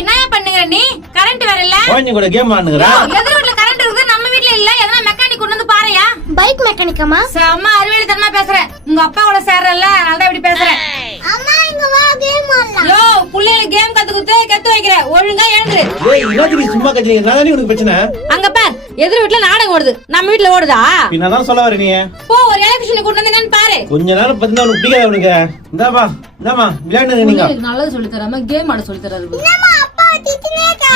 என்ன பண்ணுங்க நீ? கரண்ட் வரல. நீ கூட கேம் ஆடுங்கற. எதிர வீட்ல கரண்ட் இருக்குது, நம்ம வீட்ல இல்ல. எதனா மெக்கானிக் கொண்டு வந்து பாருயா. பைக் மெக்கானிக்கமா? அம்மா அறிவியல் தரமா பேசுற. உங்க அப்பா கூட சேர்றல, அதனால இப்படி பேசுற. அம்மா இங்க வா கேம் ஆடலாம். யோ புள்ளைல கேம் கத்து வைக்கிற. ஒழுங்கா எழுந்துரு. ஏய் என்னடி சும்மா கத்திங்க? நானே உனக்கு பிரச்சனை. அங்க பார், எதிர வீட்ல நாடகம் ஓடுது, நம்ம வீட்ல ஓடுதா? என்னதான் சொல்ல வர நீ? போ ஒரு எலக்ட்ரிஷியன் கொண்டு வந்து என்னன்னு பாரு. கொஞ்ச நேரம் பத்தினா உனக்கு பிடிக்காத உனக்கு. இந்தாப்பா விளையாடுங்க நீங்க. நல்லது சொல்லி தராம கேம் ஆட சொல்லி தராரு. என்னம்மா அப்பா திட்டினேக்கா?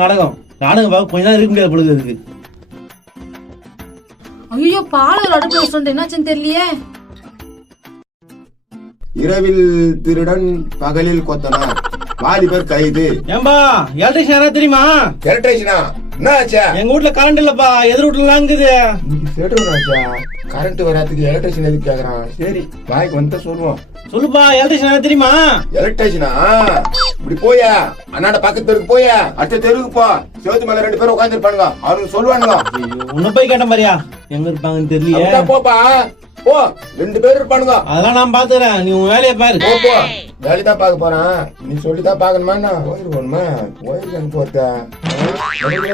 நாடகம் பாக்க கொஞ்ச நேரம் இருக்க முடியாது பொழுது அதுக்கு. ஐயோ பால் அடுப்பு வச்சுட்டு என்னாச்சுன்னு தெரியலையே. இரவில் திருடன் பகலில் கொத்தனார் வாலிபர் கைது. ஏம்பா எலக்ட்ரிஷியன் யாரா தெரியுமா? எலக்ட்ரிஷியனா என்ன ஆச்சா? எங்க வீட்ல கரண்ட் இல்லப்பா, எதிர் வீட்டுல இருக்குது. கரண்ட் வராதுக்கு எலக்ட்ரிஷியன் எதுக்கு கேக்குறான்? சரி வாய்க்கு வந்து சொல்லுவோம். சொல்லுப்பா எலக்ட்ரிஷியன் யாரா தெரியுமா? எலக்ட்ரிஷியனா இப்படி போயா அண்ணாட பக்கத்து தெருக்கு போயா, அடுத்த தெருக்கு போ. சேவத்து மேல 2 பேரும் உட்கார்ந்து இருப்பானுங்க, அவனுக்கு சொல்லுவானுங்க. உன்ன போய் கேட்ட மாதிரியா? எங்க இருப்பாங்கன்னு தெரியல. போப்பா போ, 2 பேர் இருப்பானுங்க. அதெல்லாம் நான் பாத்துறேன், நீ உன் வேலையை பாரு. போ வேலைதான் பாக்க போறான், நீ சொல்லிதான் பாக்கணுமா? ஒயர் வேணுமா? ஒயர் போத்தா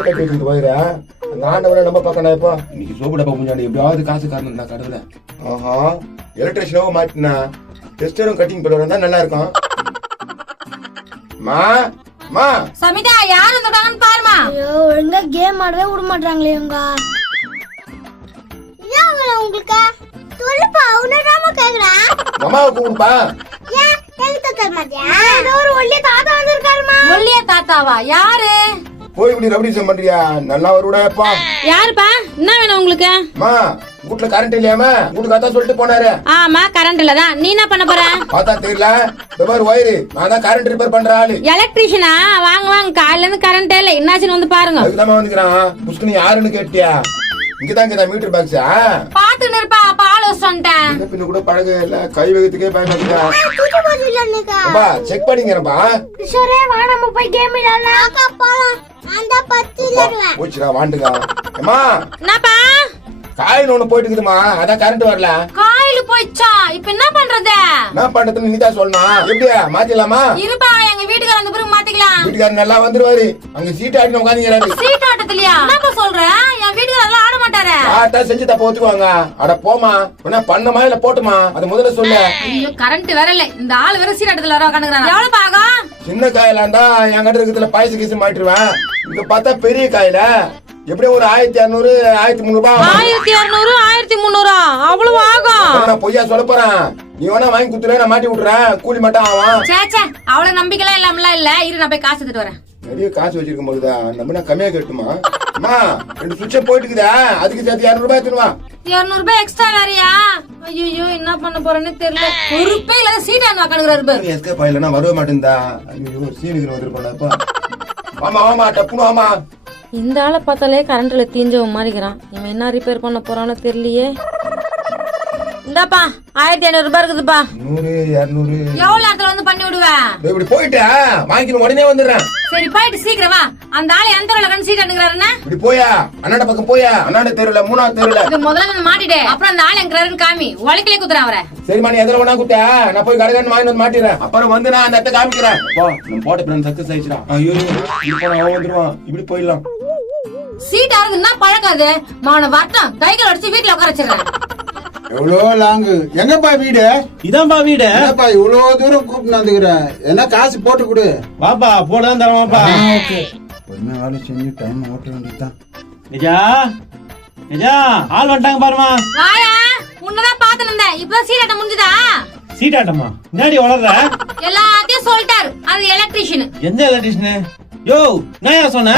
கட்டி ஒயரா அந்த ஆண்டவரை நம்ம பாக்கணும். இப்போ இன்னைக்கு சோப்புடப்பா முன்னாடி எப்படியாவது காசு காரணம் கடவுள. ஆஹா எலக்ட்ரிஷியனோ மாட்டினா டெஸ்டரும் கட்டிங் பண்ணுறதா நல்லா இருக்கும். மா சமிதா யார் வந்துட்டாங்கன்னு பாருமா. ஐயோ ஒழுங்கா கேம் ஆடவே விட மாட்டாங்களே இவங்க. ஏன் உங்களுக்கு சொல்லுப்பா, உன்னதாம கேக்குறேன். அம்மாவை கூப்பிடுப்பா. ஏன் எனக்கு தர மாட்டியா? ஏதோ ஒரு ஒல்லிய தாத்தா வந்திருக்காருமா. ஒல்லிய தாத்தாவா? யாரு? போய் இப்படி ரபடிசம் பண்றியா? நல்லா வருடாப்பா. யாருப்பா? என்ன வேணும் உங்களுக்கு? மா வீட்ல கரண்ட் இல்லையாமா? வீட்டுக்கு அதான் சொல்லிட்டு போனாரு. ஆமா கரண்ட் இல்லதான். நீ என்ன பண்ண போற? பார்த்தா தெரியல. இந்த மாதிரி ஒயரு நான் தான் கரண்ட் ரிப்பேர் பண்ற ஆளு. எலக்ட்ரிஷியனா? வாங்க வாங்க, காலையில இருந்து கரண்ட் இல்ல, என்னாச்சுன்னு வந்து பாருங்க. அதுக்குதான் வந்துக்கிறான். புஷ்கு நீ யாருன்னு கேட்டியா? இங்கதான் மீட்டர் பாக்ஸா பாத்துன்னு இருப்பா. பால் வச்சுட்டேன். பின்ன கூட பழக இல்ல, கை வைக்கிறதுக்கே பயன்படுத்தா. தூக்கி போடுல நீக்கா. அப்பா செக் பண்ணிங்கறப்பா. கிஷோரே வா நம்ம போய் கேம் விளையாடலாம். அக்கா போலாம். அந்த 10 வருவேன். போச்சுடா வாண்டுங்க. அம்மா என்னப்பா? காயில் ஒண்ணு போயிட்டு இருக்குதுமா, அதான் கரண்ட் வரல. காயில போயிச்சா? இப்ப என்ன பண்றது? என்ன பண்றதுன்னு நீதான் சொல்லணும். எப்படியா மாத்திடலாமா? இருப்பா, எங்க வீட்டுக்கார அந்த பிறகு மாத்திக்கலாம். வீட்டுக்காரர் நல்லா வந்துருவாரு. அங்க சீட் ஆட்டி உட்காந்துக்கிறாரு. சீட் ஆட்டத்திலயா? என்னப்பா சொல்ற? என் வீட்டுக்காரர் ஆட மாட்டாரு. ஆட்டா செஞ்சு தப்ப ஒத்துக்குவாங்க. அட போமா, என்ன பண்ணமா இல்ல போட்டுமா? அது முதல்ல சொல்லு. ஐயோ கரண்ட் வரல, இந்த ஆள் வேற சீட் ஆட்டத்துல வர உட்காந்துக்கிறான். எவ்வளவு பாகம்? சின்ன காயில இருந்தா என் கிட்ட இருக்கிறதுல பாயசு கீசு மாட்டிடுவேன். இங்க பார்த்தா பெரிய காயில எப்படியும் ஒரு 1200 1300 ரூபாய். 1200 1300 அவ்வளவு ஆகும்? நான் பொய்யா சொல்ல போறேன். நீ வேணா வாங்கி குடுத்துற, நான் மாட்டி விட்டுறேன். கூலி மட்டும் ஆகும். சேச்சே அவ்வளவு நம்பிக்கைலாம் இல்லாமலாம் இல்ல. இரு நான் போய் காசு எடுத்துட்டு வரேன். நிறைய காசு வச்சிருக்கும் போதுதா நம்ம நான் கம்மியா கேட்டுமா? அம்மா 2 சுவிட்ச போயிட்டு இருக்குதா, அதுக்கு சேர்த்து 200 ரூபாய் எடுத்துவா. 200 ரூபாய் எக்ஸ்ட்ரா வேறயா? ஐயோ என்ன பண்ண போறேன்னு தெரியல. ஒரு ரூபாய் இல்ல சீட் ஆன உட்காந்துக்கிறாரு. எஸ்கேப் ஆயிலனா வரவே மாட்டேன்டா. ஐயோ சீனுக்கு வந்துருப்பானப்பா. ஆமா ஆமா டப்புனு ஆமா. இந்த ஆளை பார்த்தாலே கரண்ட்ல தீஞ்சவன் மாதிரிக்கிறான். இவன் என்ன ரிப்பேர் பண்ண போறான்னு தெரியலையே. இந்தாப்பா 1500 ரூபாய் இருக்குதுப்பா. 100 200 எவ்வளவு நேரத்துல வந்து பண்ணி விடுவேன்? இப்படி போயிட்டா வாங்கிட்டு உடனே வந்துடுறேன். சரி போயிட்டு சீக்கிரம் வா. அந்த ஆளு எந்த தெருவுல கண்டு சீட் அனுக்குறாருன்னா? இப்படி போயா அண்ணாட பக்கம் போயா. அண்ணாட தெருவுல 3ஆவது தெருவுல. இது முதல்ல வந்து மாட்டிடு, அப்புறம் அந்த ஆளு எங்கிறாருன்னு காமி. உலக்கிலே குத்துறான் அவரை. சரிமா நீ எதிர வேணா குத்தா, நான் போய் கடைக்காரன் வாங்கி வந்து மாட்டிடுறேன். அப்புறம் வந்து நான் அந்த இடத்த காமிக்கிறேன். போ நம்ம போட்ட பிளான் சக்சஸ் ஆயிடுச்சுடா. ஐயோ இப்போ அவன் வந்துருவான். இப்படி போயிடலாம். சீட் ஆறுதுன்னா பழக்காது மான வரட்டும். கைகள் அடிச்சு வீட்டுல உட்கார வச்சிடறேன். எவ்வளோ லாங்கு? எங்கப்பா வீடு? இதான்பா வீடு. என்னப்பா இவ்வளவு தூரம் கூப்பிட்டு வந்துக்கிறேன்? என்ன காசு போட்டு கொடு. வாப்பா போடதான் தரமாப்பா. பொறுமை வேலை செஞ்சு டைம் ஓட்ட வேண்டியதுதான். நிஜா நிஜா ஆள் வந்துட்டாங்க பாருமா. வாயா, உன்னதான் பாத்து இருந்தேன். இப்ப சீட் முடிஞ்சுதா? சீட் ஆட்டமா? முன்னாடி வளர்ற எல்லாத்தையும் சொல்லிட்டாரு. அது எலக்ட்ரிஷியன். எந்த எலக்ட்ரிஷியன்? யோ நான் சொன்ன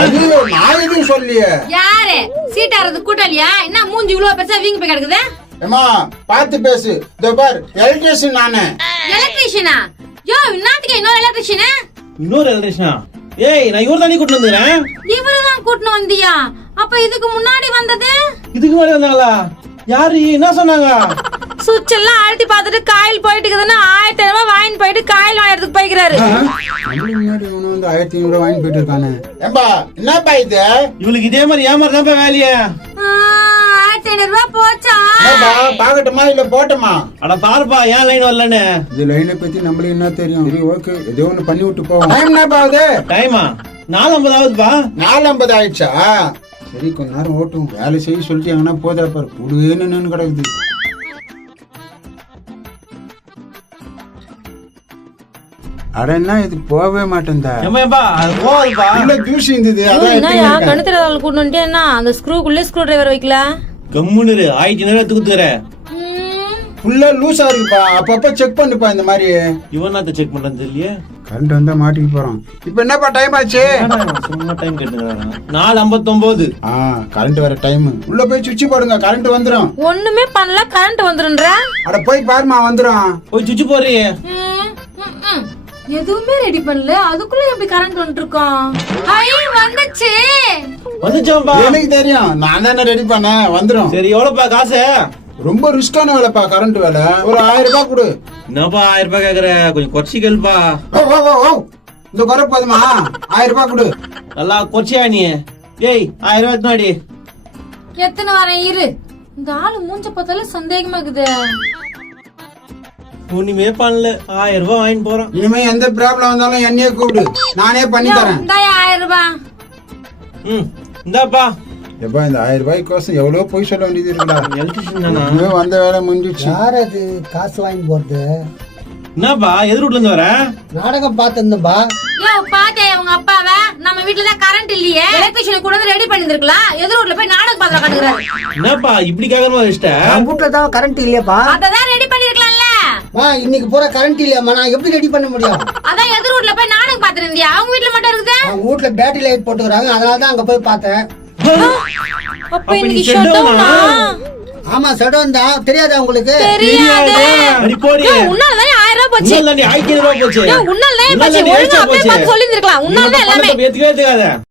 நான் எதுவும் சொல்லியே. யாரு சீட் ஆறது கூட்டலையா? என்ன மூஞ்சி இவ்வளவு பெருசா வீங்கி போய் கிடக்குது? ஏமா பாத்து பேசு. இதோ பார் எலக்ட்ரிஷியன் நானு. எலக்ட்ரிஷியனா? யோ இன்னத்துக்கு இன்னொரு எலக்ட்ரிஷியனா? இன்னொரு எலக்ட்ரிஷியனா? ஏய் நான் இவர் தானே கூட்டு வந்துறேன். இவருதான் கூட்டினு வந்தியா? அப்ப இதுக்கு முன்னாடி வந்தது? இதுக்கு முன்னாடி வந்தாங்களா? யாரு என்ன சொன்னாங்க? சுவிட்ச் எல்லாம் அழுத்தி பார்த்துட்டு காயில் போயிட்டு இருக்குதுன்னு 1500 ரூபாய் வாங்கிட்டு போயிட்டு காயில் வாங்குறதுக்கு போய்க்கிறாரு. நம்மளுக்கு முன்னாடி இவனு வந்து 1500 ரூபாய் வாங்கி போயிட்டு இருக்கானே. ஏம்பா என்னப்பா இது இவளுக்கு இதே மாதிரி ஏமாறதான்ப்பா வேலையே. 1500 ரூபாய் போச்சா? ஏம்பா பாக்கட்டுமா இல்ல போட்டுமா? அட பாருப்பா ஏன் லைன் வரலன்னு. இது லைனை பத்தி நம்மளுக்கு என்ன தெரியும்? சரி ஓகே, ஏதோ ஒண்ணு பண்ணி விட்டு போவோம். டைம் என்னப்பா ஆகுது? டைமா 4:50 ஆகுதுப்பா. 4:50 ஆயிடுச்சா? சரி கொஞ்ச நேரம் ஓட்டும். வேலை செய்ய சொல்லிட்டு எங்கன்னா போதா பாரு, புடுவேன்னு நின்று கிடக்குது. அட என்ன இது போகவே மாட்டேன்டா. ஏம்மா அது போகுதுப்பா. இல்ல ஜூஸ் இருந்தது அதான் என்னயா எடுத்துக்கிட்டேன். கணத்துல கூட்டு வந்துட்டு என்ன அந்த ஸ்க்ரூக்குள்ளே ஸ்க்ரூ டிரைவர் வைக்கல? கம்முன்னு 1500 தூக்குற. ஃபுல்லா லூஸா இருக்குப்பா, அப்பப்ப செக் பண்ணுப்பா இந்த மாதிரி. இவன் தான் செக் பண்றது தெரியலையே. கரண்ட் வந்தா மாட்டிக்க போறோம். இப்ப என்னப்பா டைம் ஆச்சு? சும்மா டைம் கேட்டுக்கிறாங்க. 4:59. கரண்ட் வர டைம். உள்ள போய் சுவிட்ச் போடுங்க, கரண்ட் வந்துரும். ஒண்ணுமே பண்ணல கரண்ட் வந்துருன்ற. அட போய் பாருமா வந்துரும். போய் சுவிட்ச் போறியே. எதுவுமே ரெடி பண்ணல, அதுக்குள்ள எப்படி கரண்ட் வந்துட்டு இருக்கோம்? ஐ வந்துச்சு. வந்துச்சாம்பா. எனக்கு தெரியும், நான் தானே ரெடி பண்ணேன், வந்துரும். சரி எவ்வளவுப்பா காசு? ரொம்ப ரிஸ்கான வேலைப்பா கரண்ட் வேலை. ஒரு 1000 ரூபாய் கொடு. என்னப்பா 1000 ரூபாய் கேக்குற? கொஞ்சம் குறைச்சி கேளுப்பா. இந்த குறை போதுமா? 1000 ரூபாய் கொடு. நல்லா குறைச்சியா நீ? ஏய் 1000 ரூபாய் எத்தனாடி? எத்தனை வரேன் இரு. இந்த ஆளு மூஞ்ச பார்த்தாலே சந்தேகமா இருக்குது. ஒண்ணுமே பண்ணல, 1000 ரூபாய் வாங்கிட்டு போறான். இனிமே எந்த ப்ராப்ளம் வந்தாலும் என்னையே கூப்பிடு, நானே பண்ணி தரேன். இந்தாயா 1000 ரூபாய். இந்தாப்பா. எப்பா இந்த 1000 ரூபாய்க்கோசம் எவ்வளவு போய் சொல்ல வேண்டியது இருக்குடா. எலக்ட்ரிஷியன் தானா? இனிமே வந்த வேலை முடிஞ்சிடுச்சு. யார் அது காசு வாங்கி போறது? என்னப்பா எதிர் வீட்ல இருந்து வர? நாடகம் பார்த்திருந்தேன்பா. யோ பாத்தே உங்க அப்பாவை, நம்ம வீட்ல தான் கரண்ட் இல்லையே, எலக்ட்ரிஷியன் கூட ரெடி பண்ணிருக்கலாம். எதிர் வீட்ல போய் நாடகம் பாத்துற காட்டுறாரு. என்னப்பா இப்படி கேக்குறமா வச்சிட்ட? என் வீட்டுல தான் கரண்ட் இல்லையாப்பா. அததான் ரெடி பண்ணிருக்கலாம்ல. இன்னைக்கு பூரா கரண்ட் இல்லையாமா, நான் எப்படி ரெடி பண்ண முடியும்? அதான் எதிர் வீட்ல போய் நாடகம் பாத்துட்டு இருந்தியா? அவங்க வீட்ல மட்டும் இருக்குது. அவங்க வீட்டுல பேட்டரி லைட் போட்டுக்கிறாங்க, அதனால தான் அங்க போய் பார்த்தேன். அப்ப இன்னைக்கு ஷட் டவுனா? ஆமா சடம் தான். தெரியாதா உங்களுக்கு? தெரியாது. அடி போடி. உன்னால தான் 1000 ரூபாய் போச்சு. உன்னால தான் 5000 ரூபாய் போச்சு. உன்னால தான் போச்சு. ஒழுங்கா அப்படியே பார்த்து சொல்லி இருந்திருக்கலாம். உன்னால தான் எல்லாமே. ஏத்துக்கவே ஏத்துக்காத.